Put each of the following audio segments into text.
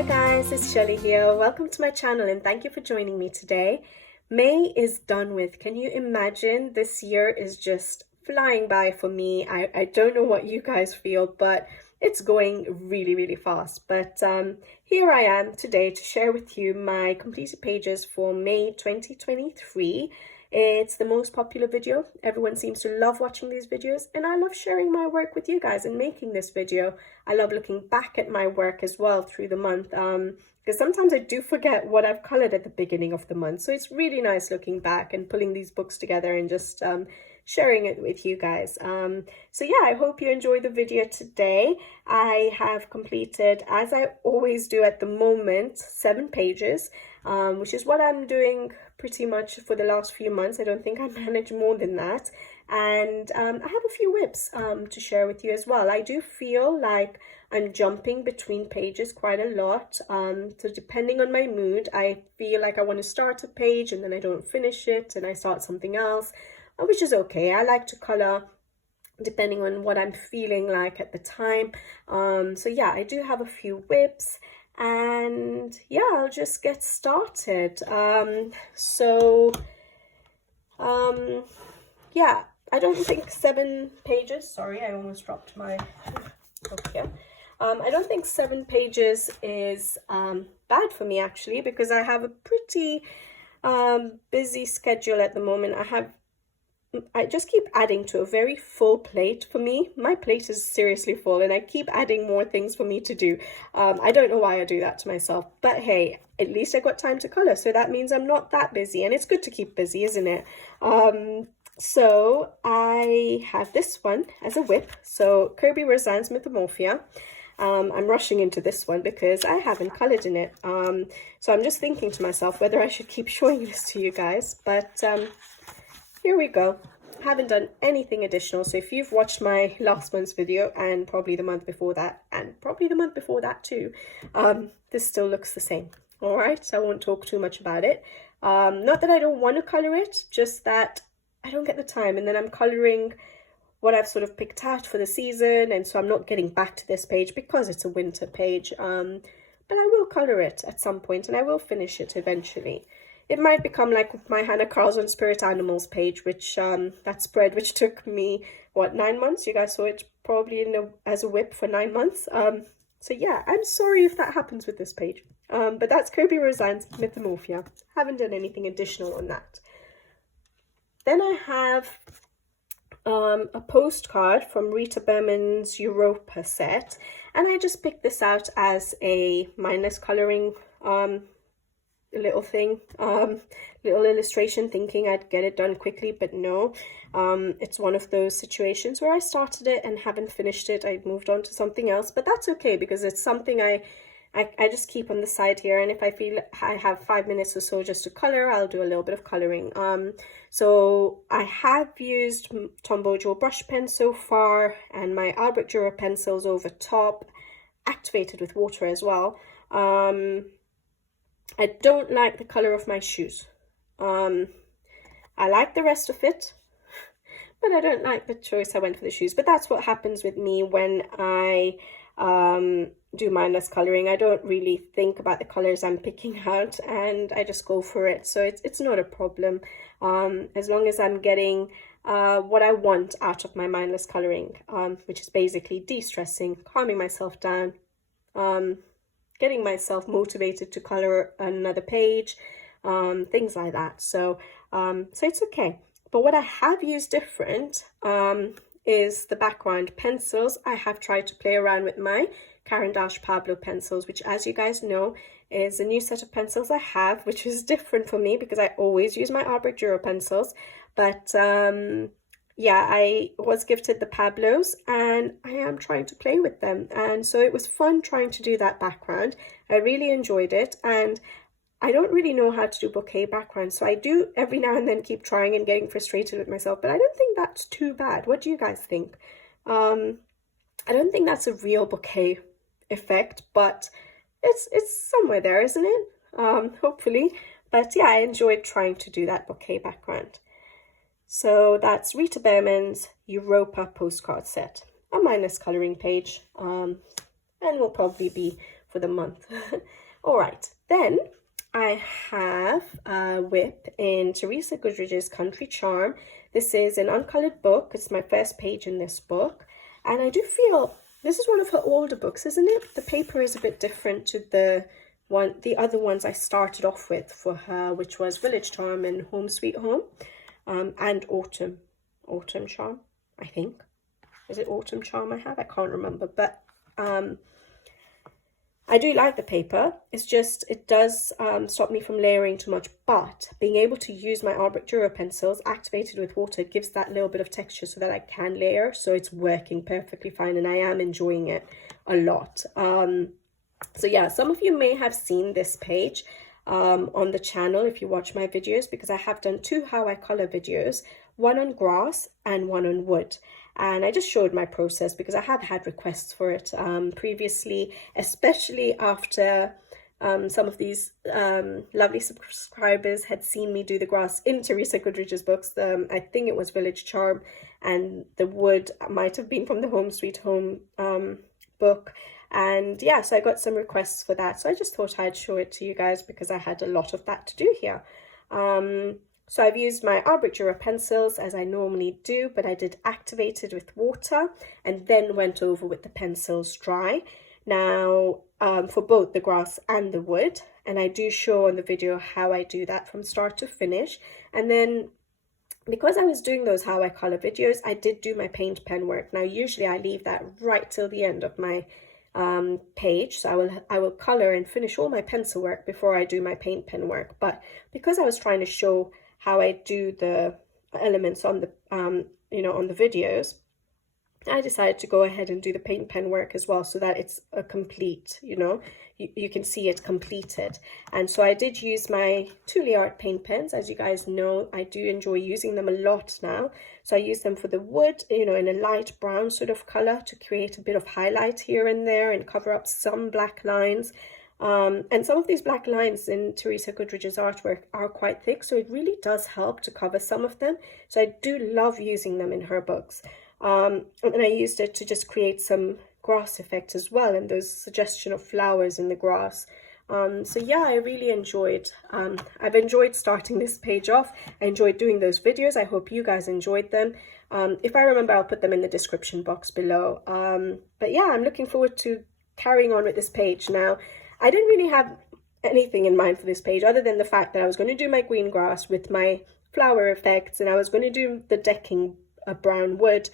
Hi guys, it's Shelly here. Welcome to my channel and thank you for joining me today. May is done with. Can you imagine? This year is just flying by for me. I don't know what you guys feel, but it's going really fast. But here I am today to share with you my completed pages for May 2023. It's the most popular video. Everyone seems to love watching these videos, and I love sharing my work with you guys and making this video. I love looking back at my work as well through the month, because sometimes I do forget what I've colored at the beginning of the month. So it's really nice looking back and pulling these books together and just sharing it with you guys. So yeah, I hope you enjoyed the video today. I have completed, as I always do at the moment, 7 pages, which is what I'm doing pretty much for the last few months. I don't think I managed more than that. And I have a few whips to share with you as well. I do feel like I'm jumping between pages quite a lot. So depending on my mood, I feel like I want to start a page and then I don't finish it and I start something else, which is okay. I like to color depending on what I'm feeling like at the time. So yeah, I do have a few whips. And yeah, I'll just get started. Yeah, I don't think 7 pages, sorry, I almost dropped my book here. I don't think 7 pages is bad for me actually, because I have a pretty busy schedule at the moment. I just keep adding to a very full plate for me. My plate is seriously full and I keep adding more things for me to do. I don't know why I do that to myself, but hey, at least I got time to color. So that means I'm not that busy, and it's good to keep busy, isn't it? So I have this one as a whip. So Kirby Rosan's Mythomorphia. I'm rushing into this one because I haven't colored in it. So I'm just thinking to myself whether I should keep showing this to you guys, but here we go. I haven't done anything additional. So if you've watched my last month's video and probably the month before that and probably the month before that too, this still looks the same. All right, so I won't talk too much about it. Not that I don't want to color it, just that I don't get the time, and then I'm coloring what I've sort of picked out for the season, and so I'm not getting back to this page because it's a winter page. But I will color it at some point and I will finish it eventually. It might become like my Hannah Carlson Spirit Animals page, which that spread, which took me, what, 9 months? You guys saw it probably as a whip for 9 months. So yeah, I'm sorry if that happens with this page. But that's Kirby Rosan's Mythomorphia. Haven't done anything additional on that. Then I have a postcard from Rita Berman's Europa set. And I just picked this out as a mindless colouring little thing, little illustration, thinking I'd get it done quickly, but no. It's one of those situations where I started it and haven't finished it. I moved on to something else, but that's okay because it's something I just keep on the side here, and if I feel I have 5 minutes or so just to color, I'll do a little bit of coloring. So I have used Tombow Joe brush pen so far, and my Albrecht Dürer pencils over top, activated with water as well. I don't like the color of my shoes. I like the rest of it, but I don't like the choice I went for the shoes. But that's what happens with me when I do mindless coloring. I don't really think about the colors I'm picking out, and I just go for it. So it's not a problem, as long as I'm getting what I want out of my mindless coloring, which is basically de-stressing, calming myself down, getting myself motivated to color another page, things like that. So it's okay. But what I have used different is the background pencils. I have tried to play around with my Caran d'Ache Pablo pencils, which, as you guys know, is a new set of pencils I have, which is different for me because I always use my Albrecht Dürer pencils. But yeah, I was gifted the Pablos and I am trying to play with them. And so it was fun trying to do that background. I really enjoyed it. And I don't really know how to do bouquet backgrounds. So I do every now and then keep trying and getting frustrated with myself. But I don't think that's too bad. What do you guys think? I don't think that's a real bouquet effect, but it's somewhere there, isn't it? Hopefully. But yeah, I enjoyed trying to do that bouquet background. So that's Rita Berman's Europa postcard set, a mindless colouring page, and will probably be for the month. All right, then I have a WIP in Teresa Goodridge's Country Charm. This is an uncolored book. It's my first page in this book. And I do feel this is one of her older books, isn't it? The paper is a bit different to the other ones I started off with for her, which was Village Charm and Home Sweet Home, and Autumn Charm, I think. Is it Autumn Charm I have? I can't remember, but I do like the paper. It's just, it does stop me from layering too much, but being able to use my Art Brick Dura pencils activated with water gives that little bit of texture so that I can layer. So it's working perfectly fine and I am enjoying it a lot. So yeah, some of you may have seen this page on the channel if you watch my videos, because I have done 2 how I color videos, one on grass and one on wood. And I just showed my process because I have had requests for it previously, especially after some of these lovely subscribers had seen me do the grass in Teresa Goodridge's books. I think it was Village Charm, and the wood might have been from the Home Sweet Home book. And yeah, so I got some requests for that. So I just thought I'd show it to you guys because I had a lot of that to do here. So I've used my Art Brick Dura pencils as I normally do, but I did activated with water and then went over with the pencils dry. Now, for both the grass and the wood, and I do show on the video how I do that from start to finish. And then because I was doing those how I color videos, I did do my paint pen work. Now, usually I leave that right till the end of my page, so I will color and finish all my pencil work before I do my paint pen work. But because I was trying to show how I do the elements on the on the videos, I decided to go ahead and do the paint pen work as well, so that it's a complete, you can see it completed. And so I did use my Thule Art paint pens. As you guys know, I do enjoy using them a lot now. So I use them for the wood, in a light brown sort of color to create a bit of highlight here and there and cover up some black lines. And some of these black lines in Teresa Goodridge's artwork are quite thick, so it really does help to cover some of them. So I do love using them in her books. And I used it to just create some grass effect as well, and those suggestion of flowers in the grass. So yeah, I really enjoyed, I've enjoyed starting this page off. I enjoyed doing those videos. I hope you guys enjoyed them. If I remember, I'll put them in the description box below. But yeah, I'm looking forward to carrying on with this page now. I didn't really have anything in mind for this page other than the fact that I was going to do my green grass with my flower effects, and I was going to do the decking brown wood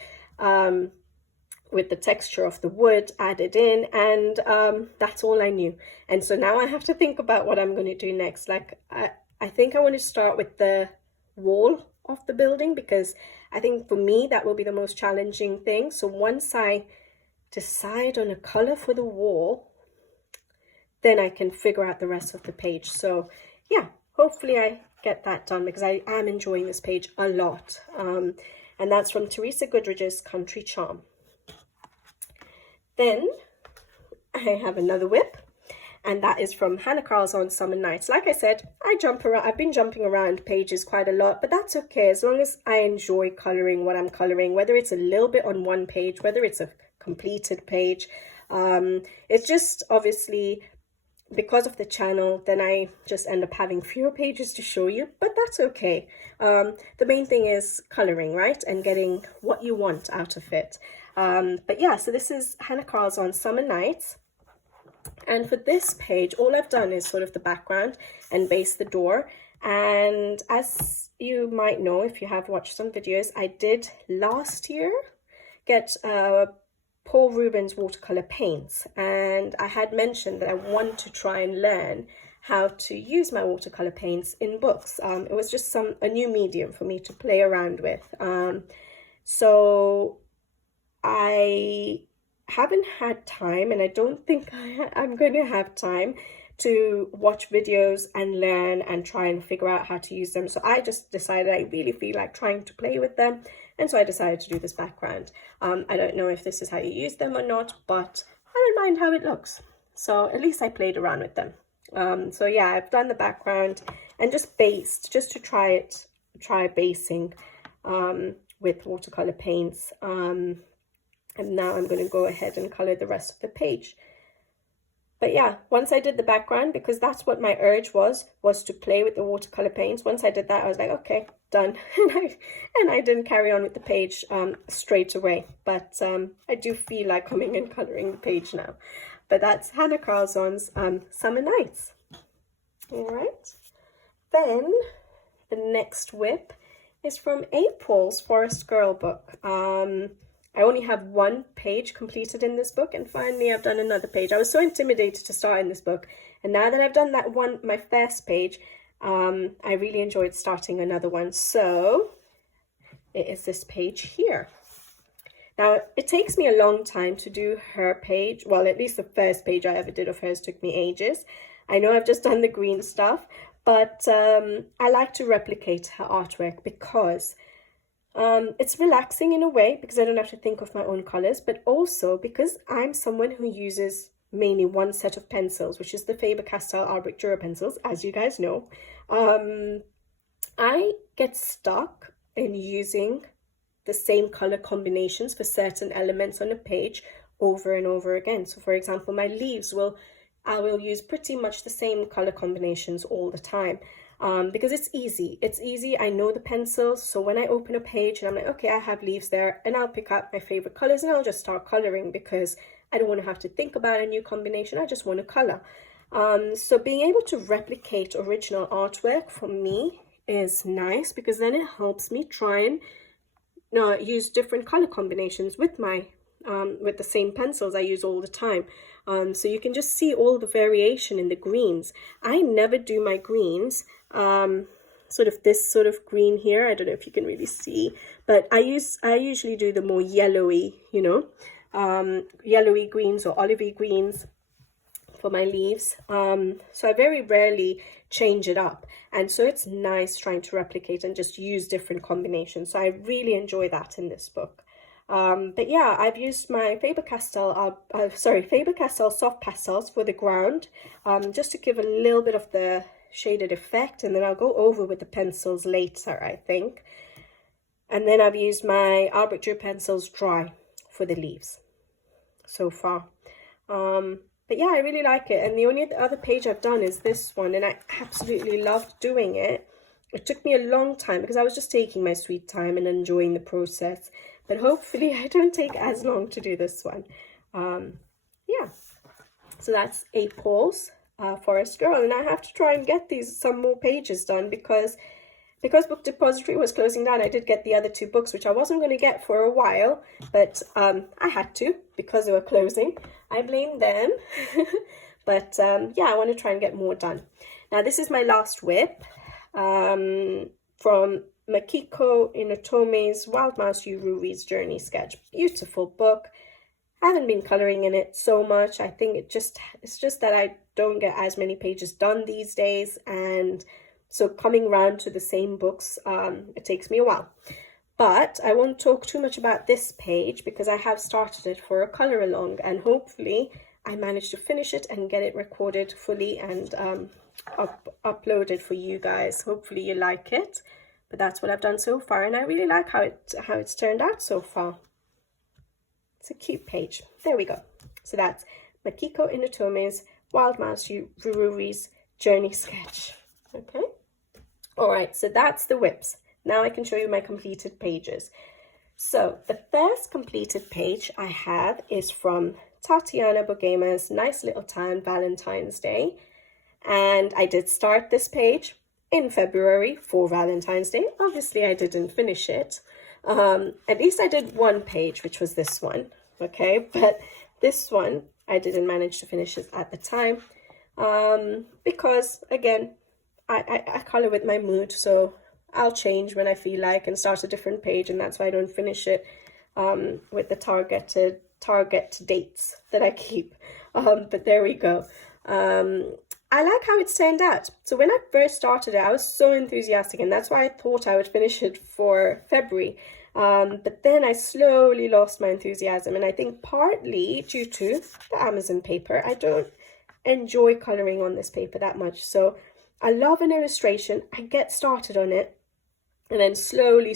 with the texture of the wood added in, and that's all I knew. And so now I have to think about what I'm going to do next. Like I think I want to start with the wall of the building, because I think for me that will be the most challenging thing. So once I decide on a color for the wall, then I can figure out the rest of the page. So yeah, hopefully I get that done, because I am enjoying this page a lot. And that's from Teresa Goodridge's Country Charm. Then I have another WIP, and that is from Hannah Carlzon's Summer Nights. Like I said, I've been jumping around pages quite a lot, but that's okay as long as I enjoy coloring what I'm coloring, whether it's a little bit on one page, whether it's a completed page. It's just obviously because of the channel, then I just end up having fewer pages to show you, but that's okay. The main thing is coloring, right, and getting what you want out of it. But yeah, so this is Hannah Carlzon's Summer Nights, and for this page all I've done is sort of the background and base the door. And as you might know if you have watched some videos, I did last year get Paul Rubens watercolor paints, and I had mentioned that I want to try and learn how to use my watercolor paints in books. It was just a new medium for me to play around with. So I haven't had time, and I don't think I'm going to have time to watch videos and learn and try and figure out how to use them. So I just decided I really feel like trying to play with them, and so I decided to do this background. I don't know if this is how you use them or not, but I don't mind how it looks. So at least I played around with them. So yeah, I've done the background and just based, just to try basing with watercolor paints. And now I'm going to go ahead and color the rest of the page. But yeah, once I did the background, because that's what my urge was to play with the watercolor paints. Once I did that, I was like, okay, done. And I didn't carry on with the page straight away. But I do feel like coming and coloring the page now. But that's Hannah Carlson's Summer Nights. All right. Then the next whip is from April's Forest Girl book. I only have one page completed in this book, and finally I've done another page. I was so intimidated to start in this book, and now that I've done that one, my first page, I really enjoyed starting another one. So it is this page here. Now, it takes me a long time to do her page. Well, at least the first page I ever did of hers took me ages. I know I've just done the green stuff, but I like to replicate her artwork because it's relaxing in a way, because I don't have to think of my own colors, but also because I'm someone who uses mainly one set of pencils, which is the Faber-Castell Arbic Dura pencils, as you guys know. I get stuck in using the same color combinations for certain elements on a page over and over again. So for example, my leaves I will use pretty much the same color combinations all the time. Because it's easy. It's easy. I know the pencils. So when I open a page and I'm like, okay, I have leaves there, and I'll pick out my favorite colors and I'll just start coloring because I don't want to have to think about a new combination. I just want to color. So being able to replicate original artwork for me is nice, because then it helps me try and use different color combinations with my with the same pencils I use all the time. So you can just see all the variation in the greens. I never do my greens sort of this sort of green here. I don't know if you can really see, but I usually do the more yellowy, yellowy greens or olivey greens for my leaves. So I very rarely change it up, and so it's nice trying to replicate and just use different combinations. So I really enjoy that in this book. But yeah, I've used my Faber-Castell soft pastels for the ground, just to give a little bit of the shaded effect, and then I'll go over with the pencils later, I think. And then I've used my Arbic Dura pencils dry for the leaves so far. But yeah, I really like it. And the only other page I've done is this one, and I absolutely loved doing it. It took me a long time because I was just taking my sweet time and enjoying the process. But hopefully I don't take as long to do this one. Yeah, so that's April's Forest Girl. And I have to try and get some more pages done because Book Depository was closing down. I did get the other two books, which I wasn't going to get for a while, but I had to because they were closing. I blame them. But yeah, I want to try and get more done. Now, this is my last whip from Makiko Inotome's Wild Mouse Yurui's Journey Sketch. Beautiful book. I haven't been coloring in it so much. I think it's just that I don't get as many pages done these days, and so coming round to the same books, it takes me a while. But I won't talk too much about this page because I have started it for a color along, and hopefully I manage to finish it and get it recorded fully and uploaded for you guys. Hopefully you like it. But that's what I've done so far, and I really like how it's turned out so far. It's a cute page. There we go. So that's Makiko Inotome's Wild Mouse Yurui's Journey Sketch. Okay. All right, so that's the whips. Now I can show you my completed pages. So the first completed page I have is from Tatiana Bogema's Nice Little Town Valentine's Day. And I did start this page in February for Valentine's Day. Obviously, I didn't finish it. At least I did one page, which was this one. Okay, but this one, I didn't manage to finish it at the time. Because, again, I color with my mood, so I'll change when I feel like and start a different page, and that's why I don't finish it with the target dates that I keep. But there we go. I like how it's turned out. So when I first started it, I was so enthusiastic, and that's why I thought I would finish it for February. But then I slowly lost my enthusiasm, and I think partly due to the Amazon paper. I don't enjoy coloring on this paper that much. So I love an illustration. I get started on it, and then slowly,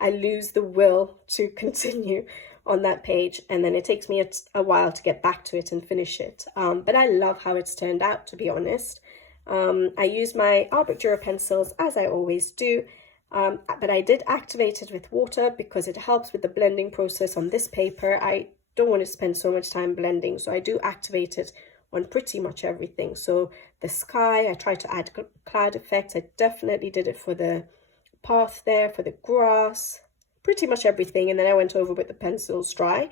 I lose the will to continue. on that page, and then it takes me a while to get back to it and finish it. But I love how it's turned out, to be honest. I use my Arbor pencils as I always do, but I did activate it with water because it helps with the blending process on this paper. I don't want to spend so much time blending, so I do activate it on pretty much everything. So the sky, I try to add cloud effects. I definitely did it for the path there, for the grass, pretty much everything. And then I went over with the pencils dry.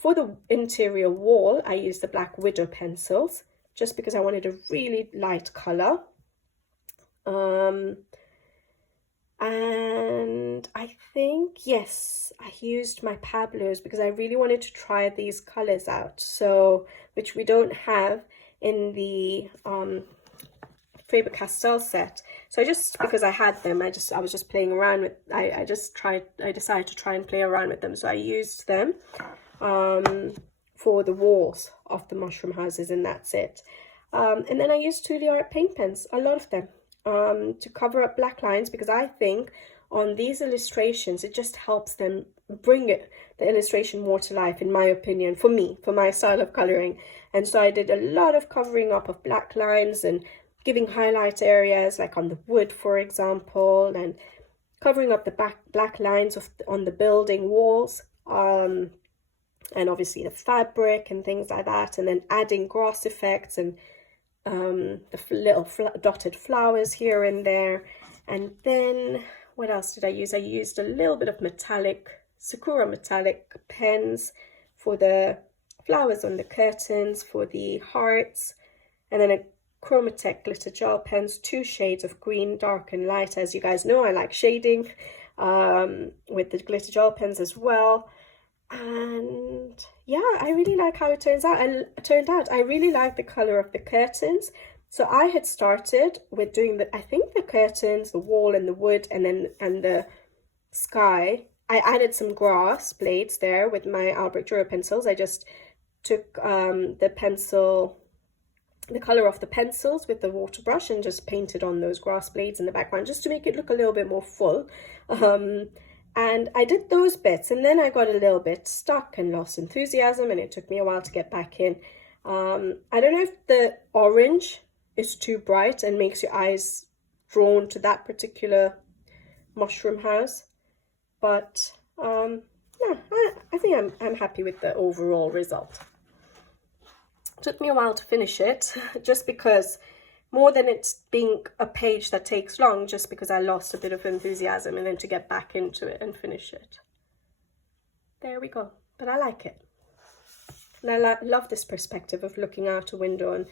For the interior wall, I used the Black Widow pencils just because I wanted a really light color. And I think, yes, I used my Pablos because I really wanted to try these colors out, so which we don't have in the Faber-Castell set. So because I had them, I was just playing around with, I decided to try and play around with them. So I used them for the walls of the mushroom houses, and that's it. And then I used Tooly Art paint pens, a lot of them, to cover up black lines, because I think on these illustrations it just helps them bring the illustration more to life, in my opinion, for me, for my style of coloring. And so I did a lot of covering up of black lines and giving highlight areas like on the wood, for example, and covering up the black lines on the building walls, and obviously the fabric and things like that, and then adding grass effects and the little dotted flowers here and there. And then what else did I use? I used a little bit of Sakura metallic pens for the flowers on the curtains, for the hearts, and then a Chromatech glitter gel pens, 2 shades of green, dark and light. As you guys know, I like shading with the glitter gel pens as well. And yeah, I really like how it turned out. I really like the color of the curtains. So I had started with doing I think the curtains, the wall and the wood, and the sky. I added some grass blades there with my Albrecht Dürer pencils. I just took the color of the pencils with the water brush and just painted on those grass blades in the background, just to make it look a little bit more full. And I did those bits, and then I got a little bit stuck and lost enthusiasm, and it took me a while to get back in. I don't know if the orange is too bright and makes your eyes drawn to that particular mushroom house, but yeah, I think I'm happy with the overall result. It took me a while to finish it, just because, more than it being a page that takes long, just because I lost a bit of enthusiasm, and then to get back into it and finish it. There we go. But I like it. And I love this perspective of looking out a window, and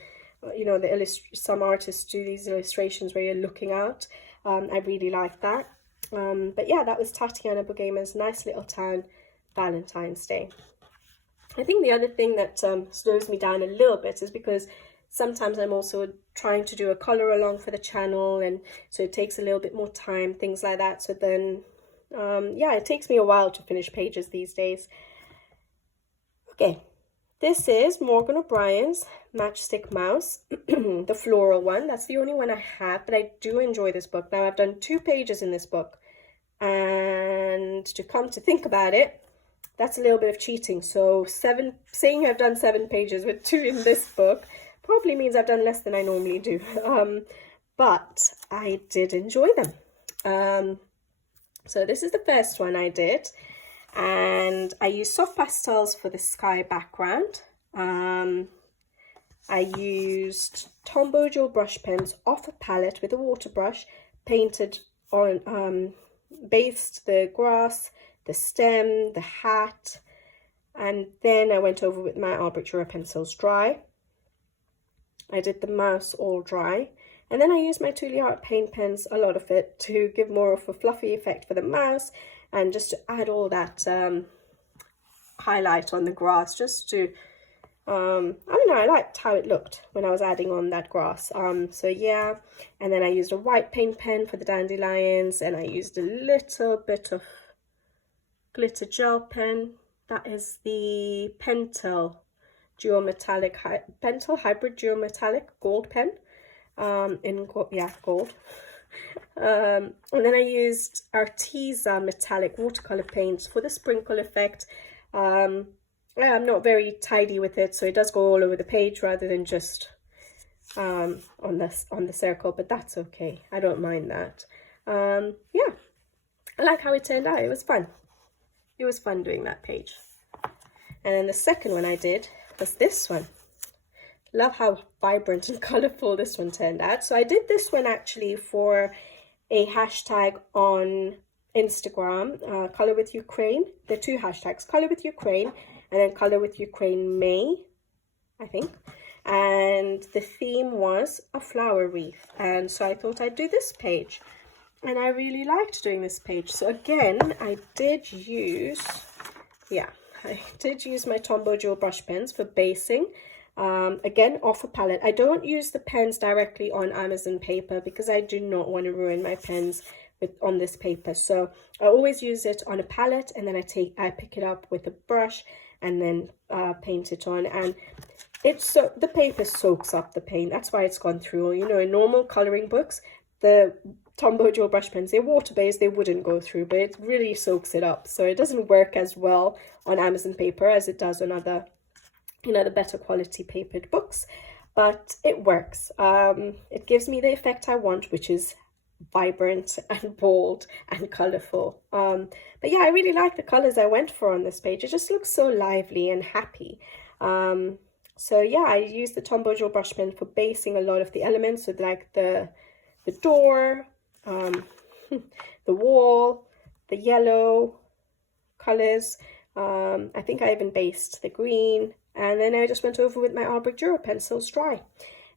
you know, some artists do these illustrations where you're looking out. I really like that. But yeah, that was Tatiana Bugema's Nice Little Town Valentine's Day. I think the other thing that slows me down a little bit is because sometimes I'm also trying to do a color along for the channel, and so it takes a little bit more time, things like that. So then, yeah, it takes me a while to finish pages these days. Okay, this is Morgan O'Brien's Matchstick Mouse, the floral one. That's the only one I have, but I do enjoy this book. Now, I've done 2 pages in this book, and to come to think about it, that's a little bit of cheating. So saying I've done 7 pages with 2 in this book probably means I've done less than I normally do. But I did enjoy them. So this is the first one I did, and I used soft pastels for the sky background. I used Tombow Dual brush pens off a palette with a water brush, painted on, based the grass, the stem, the hat, and then I went over with my Albrecht Dürer pencils dry. I did the mouse all dry, and then I used my Tooly Art paint pens, a lot of it, to give more of a fluffy effect for the mouse, and just to add all that highlight on the grass, just to, I don't know, I liked how it looked when I was adding on that grass. So yeah, and then I used a white paint pen for the dandelions, and I used a little bit of glitter gel pen. That is the Pentel hybrid dual metallic gold pen, gold. And then I used Arteza metallic watercolor paints for the sprinkle effect. I'm not very tidy with it, so it does go all over the page rather than just on the circle, but that's okay. I don't mind that. Yeah, I like how it turned out. It was fun. It was fun doing that page. And then the second one I did was this one. Love how vibrant and colorful this one turned out. So I did this one actually for a hashtag on Instagram, Color with Ukraine. There are two hashtags, Color with Ukraine and then Color with Ukraine May, I think. And the theme was a flower wreath. And so I thought I'd do this page. And I really liked doing this page. So again, I did use my Tombow Dual brush pens for basing. Again, off a palette. I don't use the pens directly on Amazon paper because I do not want to ruin my pens on this paper. So I always use it on a palette, and then I pick it up with a brush and then paint it on. And the paper soaks up the paint. That's why it's gone through. You know, in normal coloring books, the Tombow Dual brush pens, they're water-based, they wouldn't go through, but it really soaks it up. So it doesn't work as well on Amazon paper as it does on other, you know, the better quality papered books, but it works. It gives me the effect I want, which is vibrant and bold and colorful. But yeah, I really like the colors I went for on this page. It just looks so lively and happy. So yeah, I used the Tombow Dual brush pen for basing a lot of the elements, so like the door, the wall, the yellow colors. I think I even based the green, and then I just went over with my Artbook Dura pencils dry.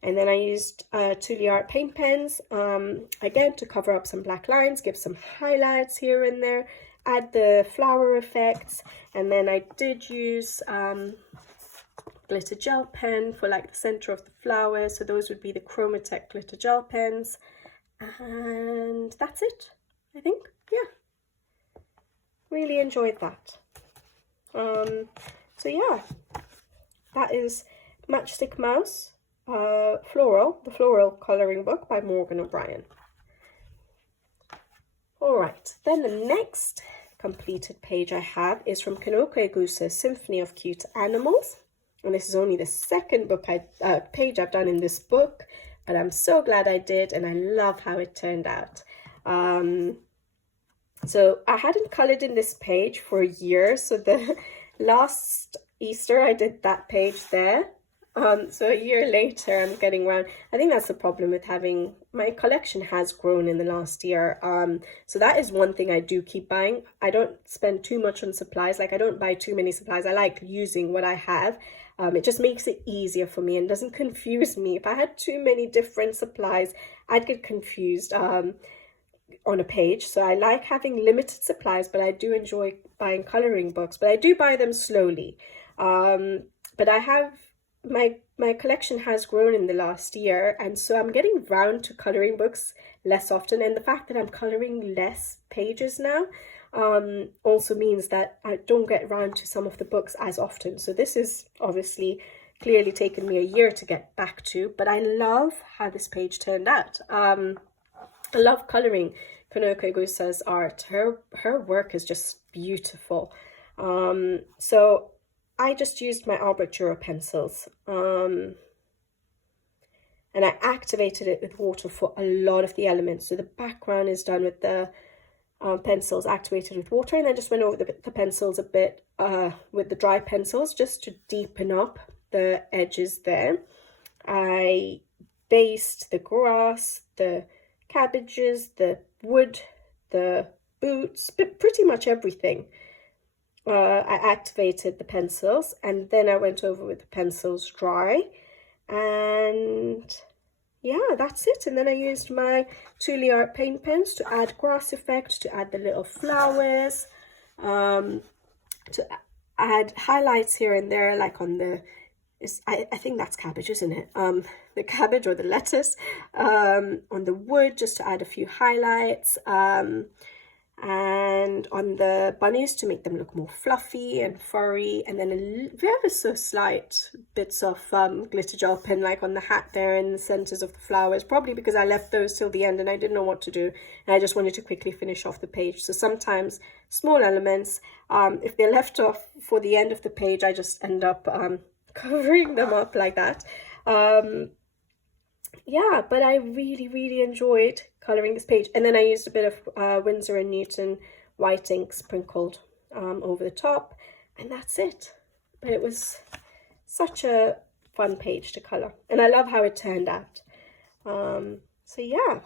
And then I used Tuli Art paint pens, again, to cover up some black lines, give some highlights here and there, add the flower effects. And then I did use glitter gel pen for like the center of the flower. So those would be the Chromatech glitter gel pens. And that's it, I think. Yeah, really enjoyed that. So yeah, that is Matchstick Mouse, the floral colouring book by Morgan O'Brien. Alright, then the next completed page I have is from Pinocchio Gusa's Symphony of Cute Animals. And this is only the second page I've done in this book, but I'm so glad I did, and I love how it turned out. So I hadn't coloured in this page for a year, so the last Easter I did that page there. So a year later I'm getting around. I think that's the problem with having, my collection has grown in the last year. So that is one thing I do keep buying. I don't spend too much on supplies. Like, I don't buy too many supplies. I like using what I have. It just makes it easier for me and doesn't confuse me. If I had too many different supplies, I'd get confused on a page. So I like having limited supplies, but I do enjoy buying coloring books, but I do buy them slowly. But I have, my collection has grown in the last year, and so I'm getting round to coloring books less often. And the fact that I'm coloring less pages now also means that I don't get round to some of the books as often. So this is obviously clearly taken me a year to get back to, but I love how this page turned out. I love colouring Pinocchio Gusa's art. Her work is just beautiful. So I just used my Artbook Dura pencils, and I activated it with water for a lot of the elements. So the background is done with the pencils activated with water, and I just went over the pencils a bit with the dry pencils just to deepen up the edges there. I based the grass, the cabbages, the wood, the boots, but pretty much everything. I activated the pencils, and then I went over with the pencils dry, and yeah, that's it. And then I used my Tuli Art paint pens to add grass effect, to add the little flowers, to add highlights here and there, like on the, I think that's cabbage, isn't it? The cabbage or the lettuce, on the wood, just to add a few highlights. and on the bunnies to make them look more fluffy and furry, and then very so slight bits of glitter gel pen like on the hat there in the centers of the flowers, probably because I left those till the end and I didn't know what to do and I just wanted to quickly finish off the page. So sometimes small elements, if they're left off for the end of the page, I just end up covering them up like that. Yeah, but I really enjoyed coloring this page, and then I used a bit of Winsor and Newton white ink sprinkled over the top, and that's it. But it was such a fun page to color, and I love how it turned out. So yeah,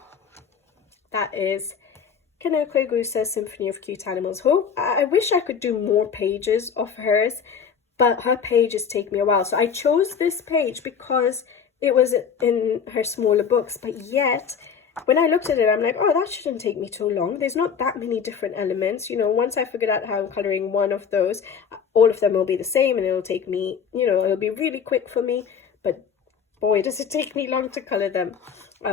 that is Kaneko Gusa's Symphony of Cute Animals. I wish I could do more pages of hers, but her pages take me a while. So I chose this page because it was in her smaller books, but yet when I looked at it, I'm like, oh, that shouldn't take me too long. There's not that many different elements. You know, once I figured out how I'm coloring one of those, all of them will be the same and it'll take me, you know, it'll be really quick for me. But boy, does it take me long to color them,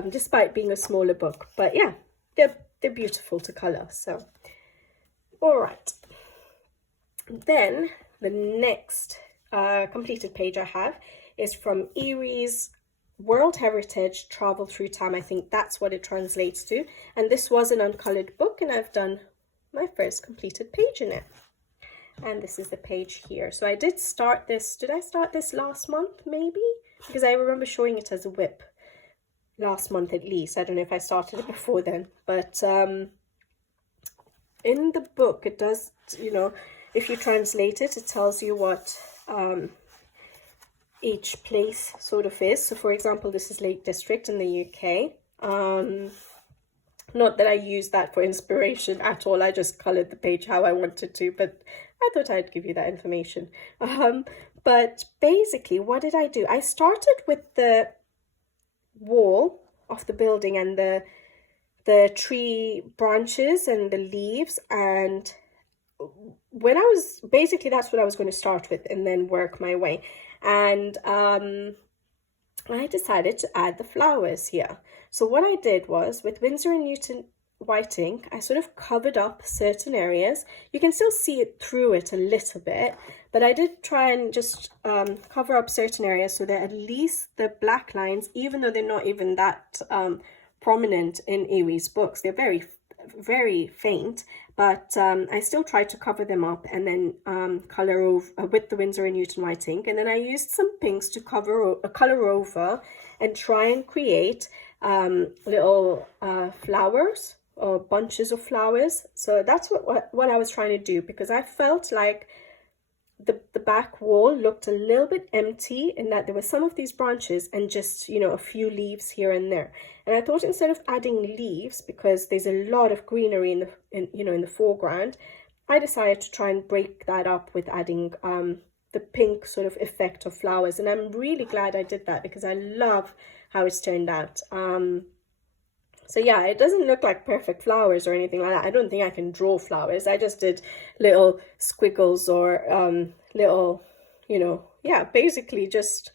despite being a smaller book. But yeah, they're beautiful to color. So, all right. Then the next completed page I have is from Erie's World Heritage Travel Through Time. I think that's what it translates to. And this was an uncolored book, and I've done my first completed page in it. And this is the page here. So I did start this. Did I start this last month, maybe? Because I remember showing it as a whip last month at least. I don't know if I started it before then. But in the book, it does, you know, if you translate it, it tells you what each place sort of is. So for example, this is Lake District in the UK. Not that I used that for inspiration at all. I just colored the page how I wanted to, but I thought I'd give you that information. But basically, what did I do? I started with the wall of the building and the tree branches and the leaves, and when I was basically, that's what I was going to start with and then work my way. And I decided to add the flowers here. So what I did was, with Winsor and Newton white ink, I sort of covered up certain areas. You can still see it through it a little bit, but I did try and just cover up certain areas so that at least the black lines, even though they're not even that prominent in Iwi's books, they're very faint, but I still tried to cover them up and then color over with the Winsor and Newton white ink, and then I used some pinks to color over and try and create little flowers or bunches of flowers. So that's what I was trying to do, because I felt like the back wall looked a little bit empty in that there were some of these branches and just, you know, a few leaves here and there. And I thought, instead of adding leaves, because there's a lot of greenery in the foreground, I decided to try and break that up with adding the pink sort of effect of flowers. And I'm really glad I did that, because I love how it's turned out. So yeah, it doesn't look like perfect flowers or anything like that. I don't think I can draw flowers. I just did little squiggles or little, you know, yeah, basically just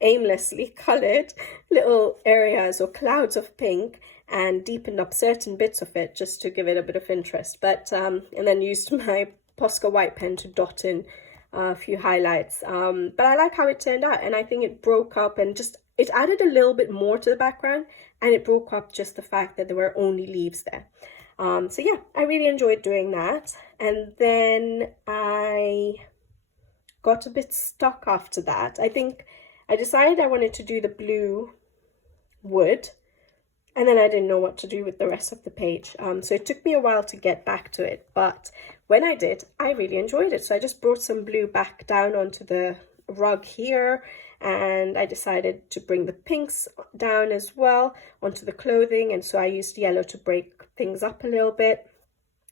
aimlessly colored little areas or clouds of pink and deepened up certain bits of it just to give it a bit of interest. But and then used my Posca white pen to dot in a few highlights. But I like how it turned out, and I think it broke up and just, it added a little bit more to the background, and it broke up just the fact that there were only leaves there. So yeah, I really enjoyed doing that. And then I got a bit stuck after that. I think I decided I wanted to do the blue wood, and then I didn't know what to do with the rest of the page. So it took me a while to get back to it, but when I did, I really enjoyed it. So I just brought some blue back down onto the rug here, and I decided to bring the pinks down as well onto the clothing, and so I used yellow to break things up a little bit,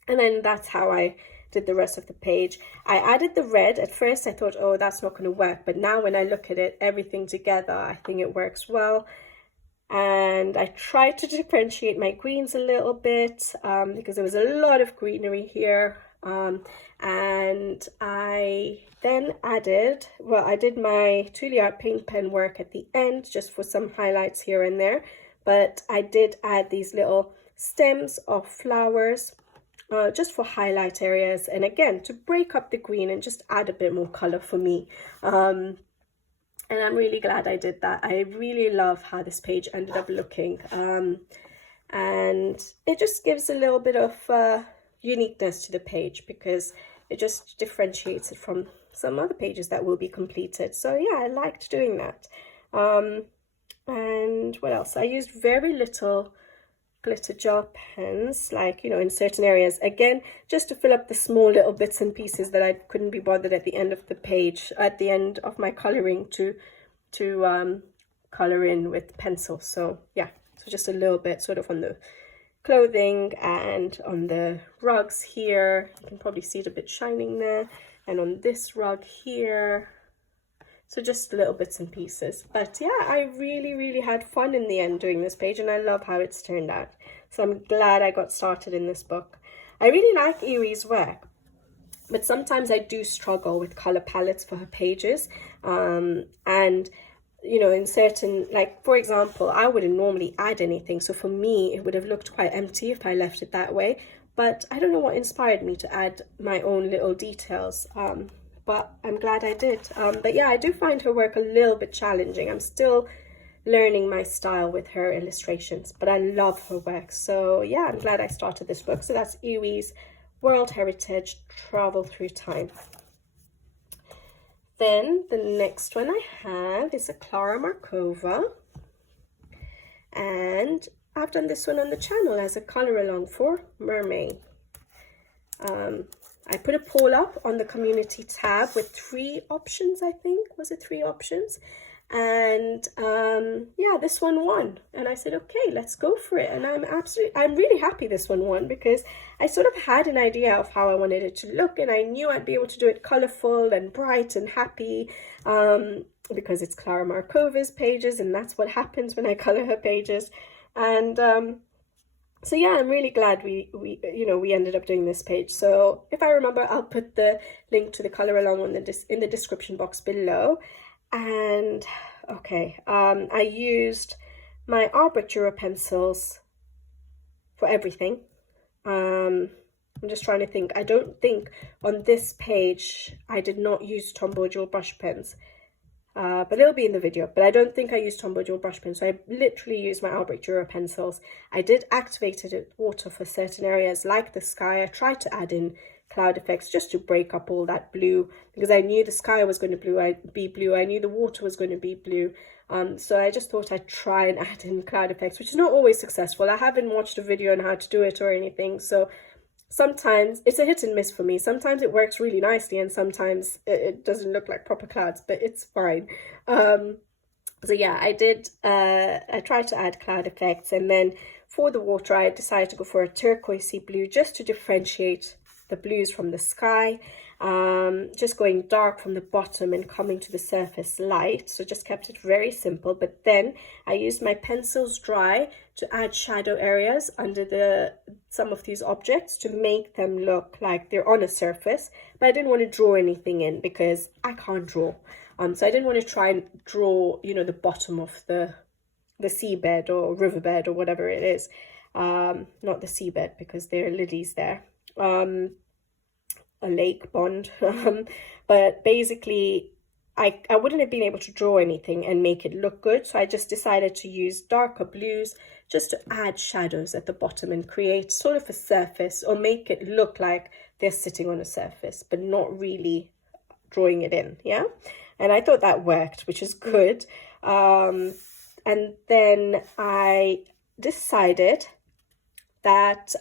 and then that's how I did the rest of the page. I added the red. At first I thought, oh, that's not going to work, but now when I look at it, everything together, I think it works well. And I tried to differentiate my greens a little bit because there was a lot of greenery here. And I then added, well, I did my Tuliart paint pen work at the end just for some highlights here and there, but I did add these little stems of flowers just for highlight areas, and again to break up the green and just add a bit more color for me. And I'm really glad I did that. I really love how this page ended up looking, and it just gives a little bit of uniqueness to the page, because it just differentiates it from some other pages that will be completed. So yeah, I liked doing that. And what else? I used very little glitter gel pens, like, you know, in certain areas, again just to fill up the small little bits and pieces that I couldn't be bothered at the end of the page, at the end of my coloring, to color in with pencil. So yeah, so just a little bit sort of on the clothing and on the rugs here. You can probably see it a bit shining there, and on this rug here. So just little bits and pieces. But yeah, I really had fun in the end doing this page, and I love how it's turned out. So I'm glad I got started in this book. I really like Erie's work, but sometimes I do struggle with color palettes for her pages. And you know, in certain, like for example, I wouldn't normally add anything. So for me, it would have looked quite empty if I left it that way. But I don't know what inspired me to add my own little details. But I'm glad I did. But yeah, I do find her work a little bit challenging. I'm still learning my style with her illustrations, but I love her work. So yeah, I'm glad I started this book. So that's Erie's World Heritage Travel Through Time. Then the next one I have is a Clara Markova, and I've done this one on the channel as a color along for Mermaid. I put a poll up on the community tab with 3 options, I think. Was it 3 options? And yeah, this one won. And I said, okay, let's go for it. And I'm really happy this one won, because I sort of had an idea of how I wanted it to look, and I knew I'd be able to do it colorful and bright and happy, because it's Clara Markova's pages, and that's what happens when I color her pages. And so yeah, I'm really glad we ended up doing this page. So if I remember, I'll put the link to the color along in the description box below. And okay, I used my art book Euro pencils for everything. I'm just trying to think. I don't think on this page I did not use Tombow Dual brush pens. But it'll be in the video. But I don't think I used Tombow Dual brush pens. So I literally used my Albrecht Dürer pencils. I did activate it with water for certain areas like the sky. I tried to add in cloud effects just to break up all that blue, because I knew the sky was going to be blue. I knew the water was going to be blue. So I just thought I'd try and add in cloud effects, which is not always successful. I haven't watched a video on how to do it or anything. So sometimes it's a hit and miss for me. Sometimes it works really nicely, and sometimes it doesn't look like proper clouds, but it's fine. So yeah, I tried to add cloud effects, and then for the water I decided to go for a turquoisey blue just to differentiate the blues from the sky. Just going dark from the bottom and coming to the surface light, so just kept it very simple. But then I used my pencils dry to add shadow areas under some of these objects to make them look like they're on a surface, but I didn't want to draw anything in because I can't draw. So I didn't want to try and draw, you know, the bottom of the seabed or riverbed or whatever it is. Not the seabed, because there are lilies there. A lake pond. But basically I wouldn't have been able to draw anything and make it look good, so I just decided to use darker blues just to add shadows at the bottom and create sort of a surface, or make it look like they're sitting on a surface but not really drawing it in. Yeah, and I thought that worked, which is good. And then I decided that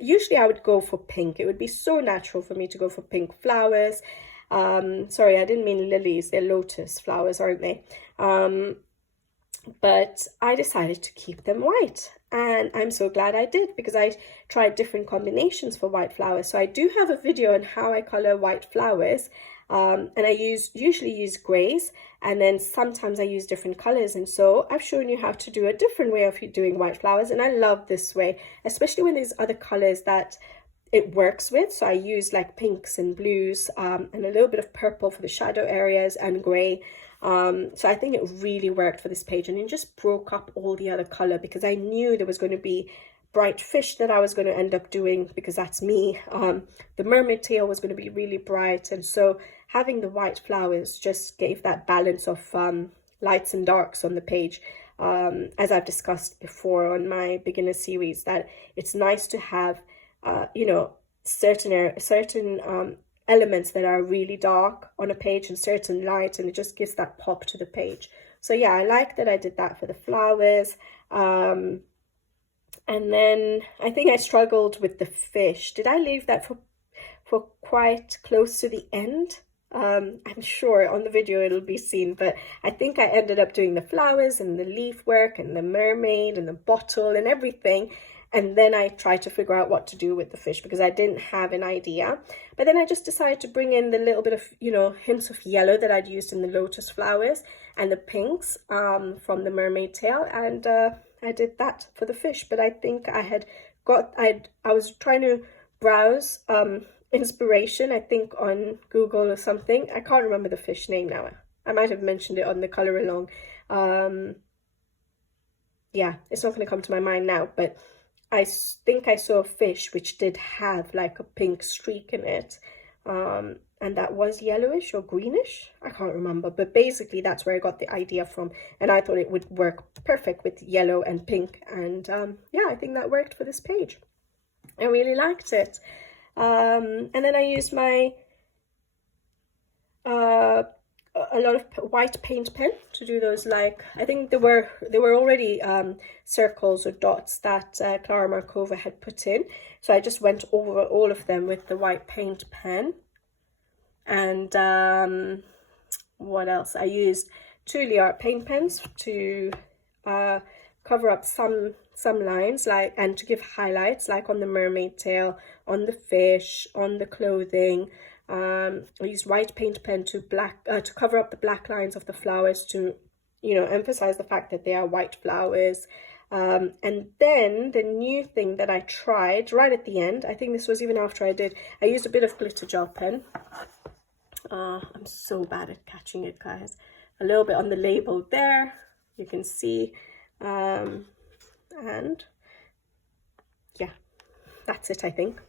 usually I would go for pink. It would be so natural for me to go for pink flowers. Sorry, I didn't mean lilies. They're lotus flowers, aren't they? But I decided to keep them white, and I'm so glad I did, because I tried different combinations for white flowers. So I do have a video on how I color white flowers, and I usually use grays, and then sometimes I use different colors. And so I've shown you how to do a different way of doing white flowers, and I love this way, especially when there's other colors that it works with. So I use like pinks and blues, and a little bit of purple for the shadow areas, and gray. So I think it really worked for this page, and it just broke up all the other color, because I knew there was going to be bright fish that I was going to end up doing, because that's me. The mermaid tail was going to be really bright, and so having the white flowers just gave that balance of lights and darks on the page. As I've discussed before on my beginner series, that it's nice to have you know, certain elements that are really dark on a page and certain light, and it just gives that pop to the page. So yeah, I like that I did that for the flowers. And then I think I struggled with the fish. Did I leave that for quite close to the end? I'm sure on the video it'll be seen, but I think I ended up doing the flowers and the leaf work and the mermaid and the bottle and everything. And then I tried to figure out what to do with the fish, because I didn't have an idea. But then I just decided to bring in the little bit of, you know, hints of yellow that I'd used in the lotus flowers and the pinks from the mermaid tail. And I did that for the fish. But I think I was trying to browse inspiration, I think on Google or something. I can't remember the fish name now. I might have mentioned it on the color along. Yeah, it's not going to come to my mind now, but I think I saw a fish which did have like a pink streak in it, and that was yellowish or greenish. I can't remember, but basically that's where I got the idea from, and I thought it would work perfect with yellow and pink, and yeah, I think that worked for this page. I really liked it. And then I used my a lot of white paint pen to do those, like, I think there were already circles or dots that Clara Markova had put in, so I just went over all of them with the white paint pen. And what else? I used 2 Art paint pens to cover up some lines, like, and to give highlights, like on the mermaid tail, on the fish, on the clothing. I used white paint pen to cover up the black lines of the flowers, to, you know, emphasize the fact that they are white flowers. And then the new thing that I tried right at the end, I think this was even after I used a bit of glitter gel pen. I'm so bad at catching it, guys. A little bit on the label there, you can see. And yeah, that's it, I think.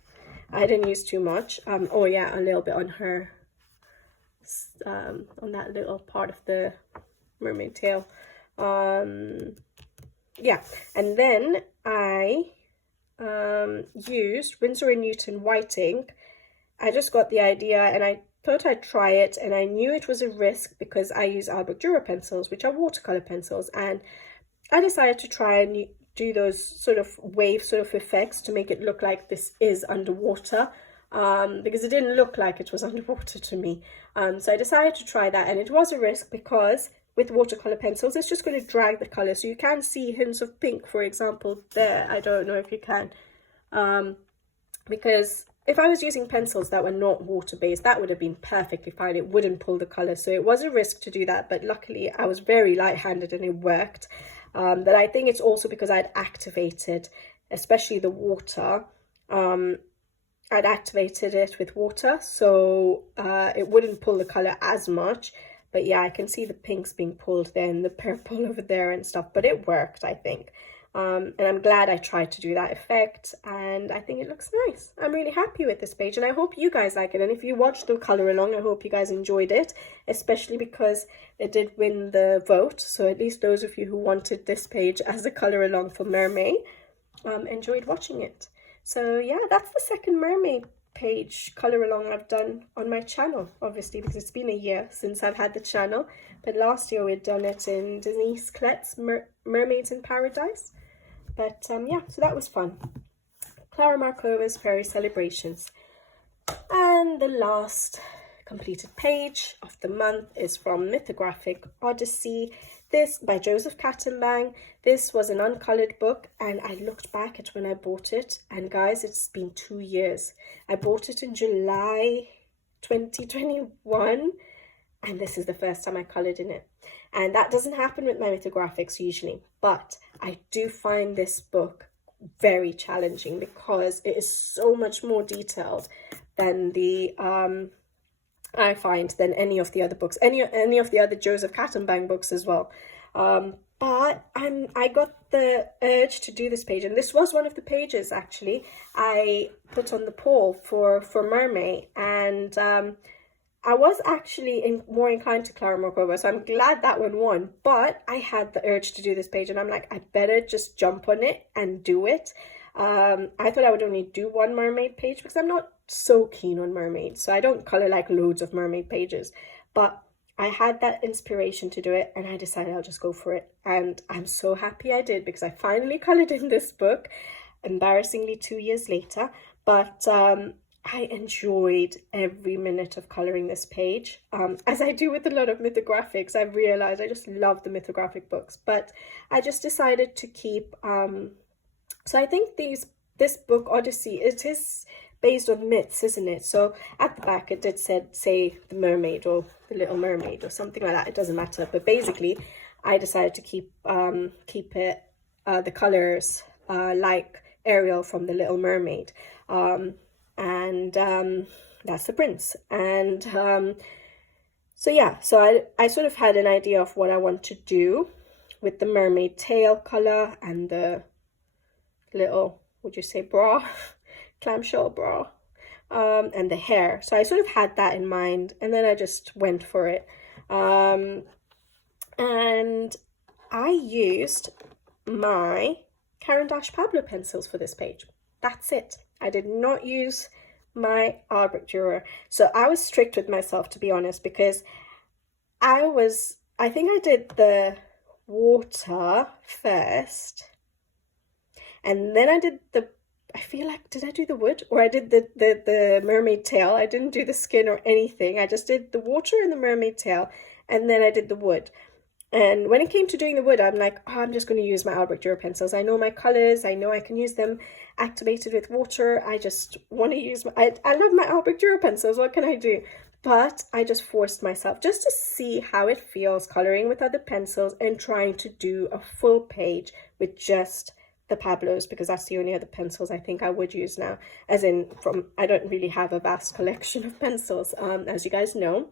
I didn't use too much. Oh yeah, a little bit on her, on that little part of the mermaid tail. Yeah, and then I used Winsor & Newton white ink. I just got the idea and I thought I'd try it, and I knew it was a risk because I use Albert Dürer pencils, which are watercolor pencils, and I decided to try and do those sort of wave sort of effects to make it look like this is underwater, because it didn't look like it was underwater to me. So I decided to try that, and it was a risk because with watercolor pencils it's just going to drag the color. So you can see hints of pink, for example, there. I don't know if you can, because if I was using pencils that were not water-based, that would have been perfectly fine. It wouldn't pull the color. So it was a risk to do that, but luckily I was very light-handed and it worked. But I think it's also because I'd activated, especially the water, I'd activated it with water, so it wouldn't pull the color as much. But yeah, I can see the pinks being pulled there and the purple over there and stuff, but it worked, I think. And I'm glad I tried to do that effect, and I think it looks nice. I'm really happy with this page, and I hope you guys like it. And if you watched the color along, I hope you guys enjoyed it, especially because it did win the vote. So at least those of you who wanted this page as a color along for Mermaid enjoyed watching it. So yeah, that's the second Mermaid page color along I've done on my channel, obviously, because it's been a year since I've had the channel. But last year we'd done it in Denise Klett's Mermaids in Paradise. But yeah, so that was fun. Clara Markova's Fairy Celebrations. And the last completed page of the month is from Mythographic Odyssey. This by Joseph Kattenbang. This was an uncolored book, and I looked back at when I bought it, and guys, it's been 2 years. I bought it in July 2021, and this is the first time I colored in it. And that doesn't happen with my mythographics usually, but I do find this book very challenging because it is so much more detailed than the I find than any of the other books, any of the other Joseph Kattenbang books as well. but I got the urge to do this page, and this was one of the pages actually I put on the poll for Mermaid, and I was actually more inclined to Clara Morgova, so I'm glad that one won. But I had the urge to do this page, and I'm like, I better just jump on it and do it. I thought I would only do one mermaid page because I'm not so keen on mermaids, so I don't color like loads of mermaid pages, but I had that inspiration to do it, and I decided I'll just go for it. And I'm so happy I did, because I finally colored in this book, embarrassingly 2 years later. But I enjoyed every minute of coloring this page. As I do with a lot of mythographics, I've realized I just love the mythographic books. But I just decided to keep... so I think this book, Odyssey, it is based on myths, isn't it? So at the back it did say the mermaid or the Little Mermaid or something like that. It doesn't matter. But basically, I decided to keep it the colors like Ariel from the Little Mermaid, and that's the prince. And so yeah, so I sort of had an idea of what I want to do with the mermaid tail color and the little, would you say, bra, clamshell bra, and the hair. So I sort of had that in mind, and then I just went for it. And I used my Caran d'Ache Pablo pencils for this page. That's it. I did not use my Albrecht Dürer. So I was strict with myself, to be honest, because I think I did the water first, and then I did I feel like, did I do the wood? Or I did the mermaid tail. I didn't do the skin or anything. I just did the water and the mermaid tail, and then I did the wood. And when it came to doing the wood, I'm like, oh, I'm just going to use my Albrecht Dürer pencils. I know my colors. I know I can use them activated with water. I just want to use I love my Albrecht Dürer pencils. What can I do? But I just forced myself just to see how it feels coloring with other pencils and trying to do a full page with just the Pablos, because that's the only other pencils I think I would use now. As in, I don't really have a vast collection of pencils, as you guys know.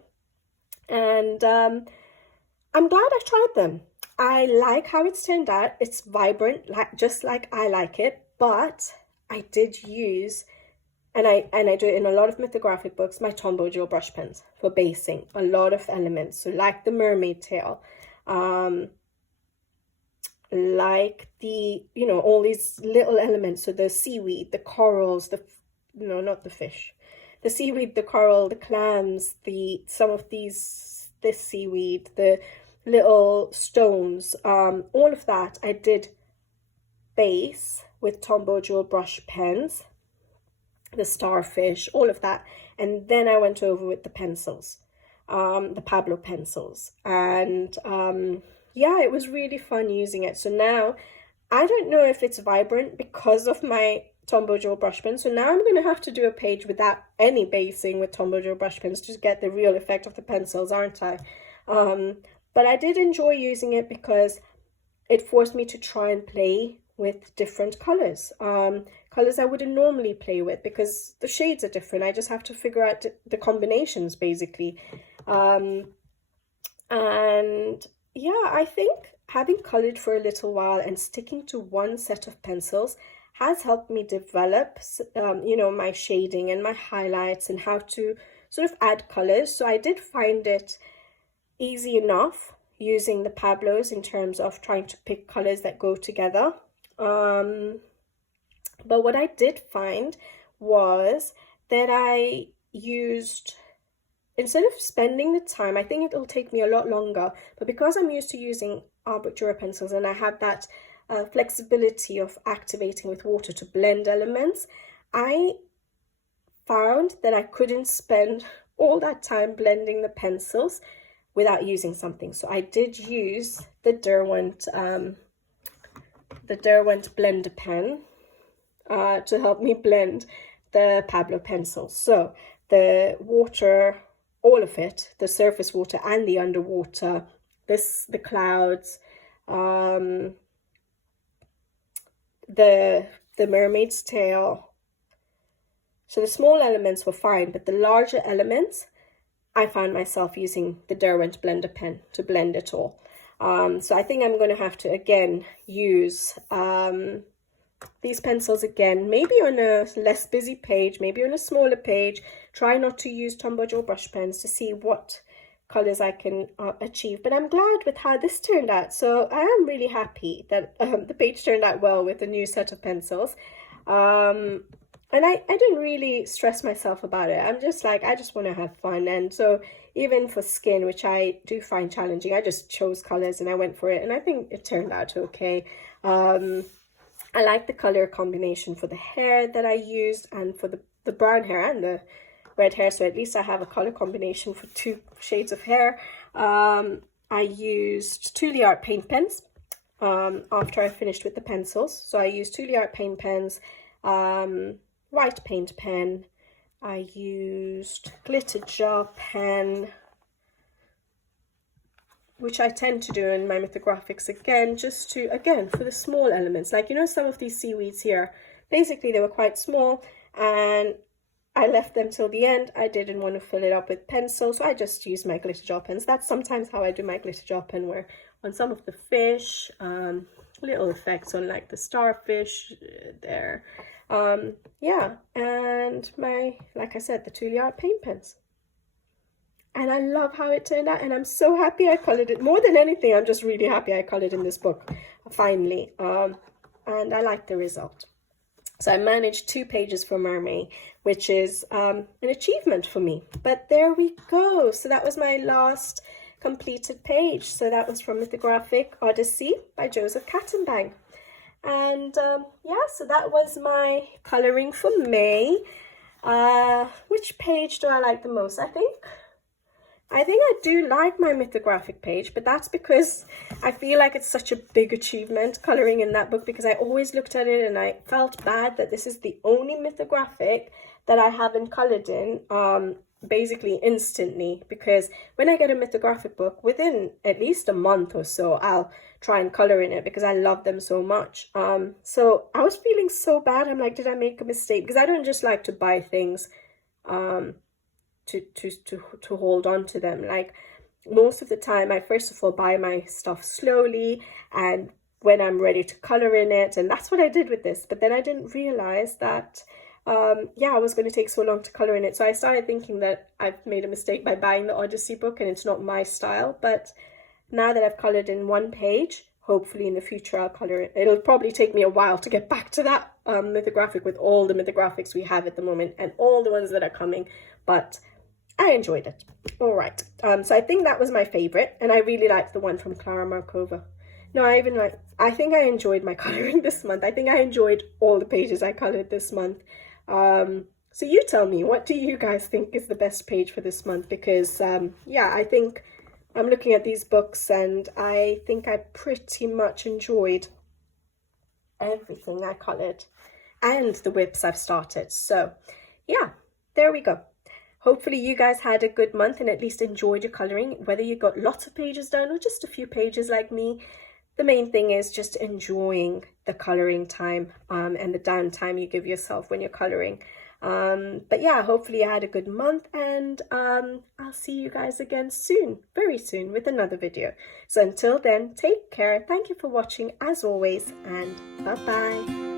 And I'm glad I tried them. I like how it's turned out. It's vibrant, just like I like it. But I did use, and I do it in a lot of mythographic books, my Tombow gel brush pens for basing a lot of elements. So like the mermaid tail, like the, all these little elements. So the seaweed, the corals, not the fish, the seaweed, the coral, the clams, some of this seaweed, the little stones, all of that I did base with Tombow gel brush pens, the starfish, all of that. And then I went over with the pencils, the Pablo pencils. And yeah, it was really fun using it. So now, I don't know if it's vibrant because of my Tombow gel brush pen. So now I'm going to have to do a page without any basing with Tombow gel brush pens to get the real effect of the pencils, aren't I? But I did enjoy using it because it forced me to try and play with different colors. Colors I wouldn't normally play with because the shades are different. I just have to figure out the combinations, basically. And yeah, I think having colored for a little while and sticking to one set of pencils has helped me develop, my shading and my highlights and how to sort of add colors. So I did find it easy enough using the Pablos in terms of trying to pick colors that go together. But what I did find was that I used, instead of spending the time, I think it'll take me a lot longer, but because I'm used to using Albrecht Dürer pencils and I have that flexibility of activating with water to blend elements, I found that I couldn't spend all that time blending the pencils without using something. So I did use the Derwent blender pen to help me blend the Pablo pencils. So the water, all of it, the surface water and the underwater, the clouds, the mermaid's tail. So the small elements were fine, but the larger elements, I found myself using the Derwent blender pen to blend it all. So I think I'm going to have to again use these pencils again, maybe on a less busy page, maybe on a smaller page. Try not to use Tombow or brush pens to see what colors I can achieve. But I'm glad with how this turned out. So I am really happy that the page turned out well with the new set of pencils. And I didn't really stress myself about it. I'm just like, I just want to have fun. And so even for skin, which I do find challenging, I just chose colors and I went for it. And I think it turned out okay. I like the color combination for the hair that I used and for the brown hair and the red hair. So at least I have a color combination for 2 shades of hair. I used Tooly Art paint pens after I finished with the pencils. So I used Tooly Art paint pens, white paint pen. I used glitter gel pen, which I tend to do in my mythographics again, just to, again, for the small elements. Like, you know, some of these seaweeds here, basically they were quite small and I left them till the end. I didn't want to fill it up with pencil, so I just used my glitter gel pens. That's sometimes how I do my glitter gel pen, where on some of the fish, little effects on like the starfish there. Yeah, and my, like I said, the Tooly Art paint pens. And I love how it turned out, and I'm so happy I colored it. More than anything, I'm just really happy I colored in this book, finally. And I like the result. So I managed 2 pages for Mermaid, which is an achievement for me. But there we go. So that was my last completed page. So that was from Mythographic Odyssey by Joseph Kattenbang. And yeah, so that was my colouring for May. Which page do I like the most? I think I do like my mythographic page, but that's because I feel like it's such a big achievement colouring in that book, because I always looked at it and I felt bad that this is the only mythographic that I haven't coloured in basically instantly, because when I get a mythographic book, within at least a month or so, I'll try and colour in it because I love them so much. So I was feeling so bad. I'm like, did I make a mistake? Because I don't just like to buy things to hold on to them. Like, most of the time I first of all buy my stuff slowly and when I'm ready to color in it, and that's what I did with this. But then I didn't realize that yeah, I was going to take so long to color in it. So I started thinking that I've made a mistake by buying the Odyssey book and it's not my style. But now that I've colored in 1 page, hopefully in the future I'll color it. It'll probably take me a while to get back to that mythographic with all the mythographics we have at the moment and all the ones that are coming, but I enjoyed it. All right, so I think that was my favorite, and I really liked the one from Clara Markova. No, I think I enjoyed my coloring this month. I think I enjoyed all the pages I colored this month. So you tell me, what do you guys think is the best page for this month? Because yeah, I think I'm looking at these books and I think I pretty much enjoyed everything I colored and the whips I've started. So yeah, there we go. Hopefully you guys had a good month and at least enjoyed your coloring, whether you got lots of pages done or just a few pages like me. The main thing is just enjoying the coloring time and the downtime you give yourself when you're coloring. But yeah, hopefully you had a good month, and I'll see you guys again soon, very soon, with another video. So until then, take care. Thank you for watching as always, and bye-bye.